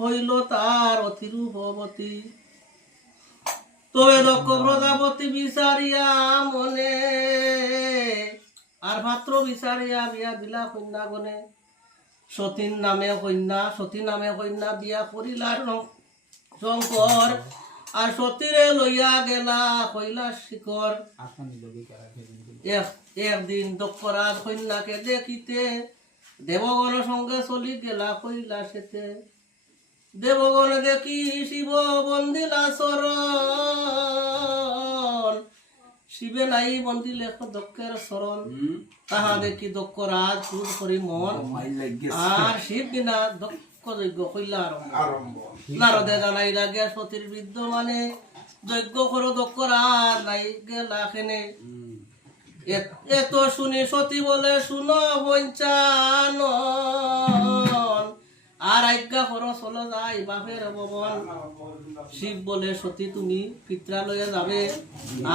হইল তার অতিরূপবতী। তবে দক্ষ প্রজাপতি বিচারিয়া মনে আর পাত্র বিচারিয়া বিয়া দিলা কন্যা গনে। সতী নামে কন্যা বিয়া করিলার শঙ্কর। আর সতীরে লইয়া গেলা কৈলাস শিখর। একদিন দক্ষরাজ কন্যাকে দেখিতে দেবগণ সঙ্গে চলি গেলা কৈলাসেতে। দেবগণ দেখি শিব বন্দিলা চরণ। শিবে নাই বন্দিলে দক্ষের শরণ। তাহা দেখি দক্ষরাজ ক্রোধ করি মন। আর শিব বিনা দক্ষ যজ্ঞ কইলা আরম্ভ। নারদে জানাই লাগে সতীর বিদ্যমানে যজ্ঞ করো দক্ষরাজ নাই গেলা খেনে। এত শুনি সতী বলে শুনো বঞ্চান। আর আজ্ঞা করো চলো যাই বাপের ভবন। শিব বলে সতী তুমি পিত্রালয়ে যাবে।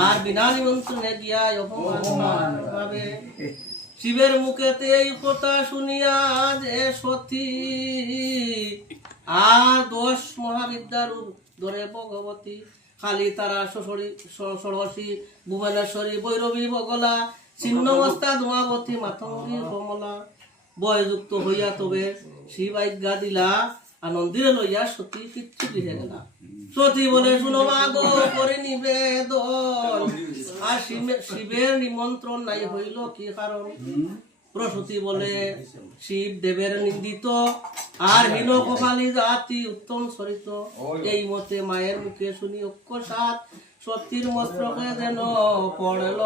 আর বিনা নিমন্ত্রণে গিয়া অপমান পাবে। শিবের মুখেতে এই কথা শুনিয়া যে সতী আর 10 মহাবিদ্যার ধরে ভগবতী। খালি তারা ষড়শী ভুবনেশ্বরী বৈরবী বগলা ছিন্নমস্তা ধুমাবতী মাতঙ্গী কমলা। বয়যুক্ত হইয়া তবে শিব আজ্ঞা দিলা। আনন্দিরে লইয়া সতী পিতৃগৃহে গেলা। সতী বলে শুনো মাগো করে নিবেদন। আর শিবের নিমন্ত্রণ নাই হইল কি কারণ। প্রসূতি বলে শিব দেবের নিন্দিত। আর হীন কপালী জাতি উত্তম চরিত। এই মতে মায়ের মুখে শুনি অক্ষসাত। সতীর মস্তকে যেন পড়ল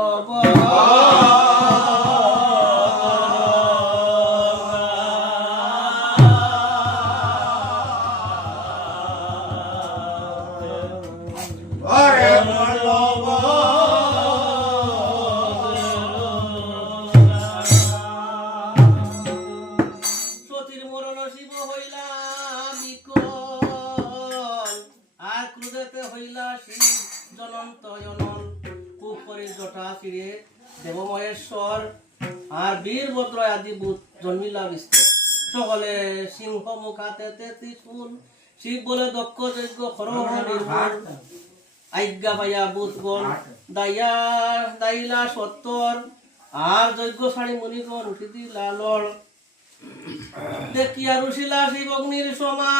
দেবমহেশ্বর। আর বীরভদ্র আদি ভূত জন্মিলা বিস্তার। সকলে সিংহ মুখাতে ত্রিশূল। শিব বলে দক্ষ যজ্ঞ খরহ নির্মূল। আজ্ঞা পাইয়া ভূতগণ দাইলা সত্তর। আর যজ্ঞ শাড়ি মুনিগণ উঠি দিলা লড়। দেখিয়া রুশিলা শিব অগ্নির সমান।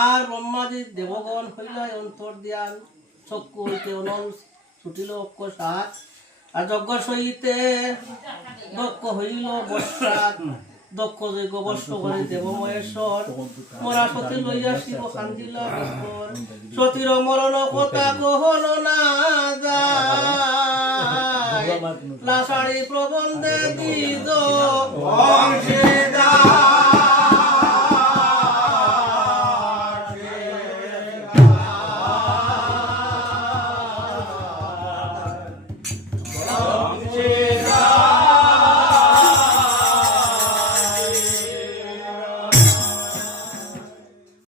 আর ব্রহ্মাদি দেবগণ হইলা অন্তর ধ্যান। চক্ষু হইতে অনল ছুটিল অক্ষসাত। আর যজ্ঞ সহিতে দক্ষ হইল বর্ষাত। দক্ষ যজ্ঞ বর্ষ করে দেবমহেশ্বর। মরা সতী লইয়া শিব কান্দিলা বিস্ফোর। সতীর মরণ কথা কহল না যায়। লাসাড়ি প্রবন্ধে দিদ অংশীদার।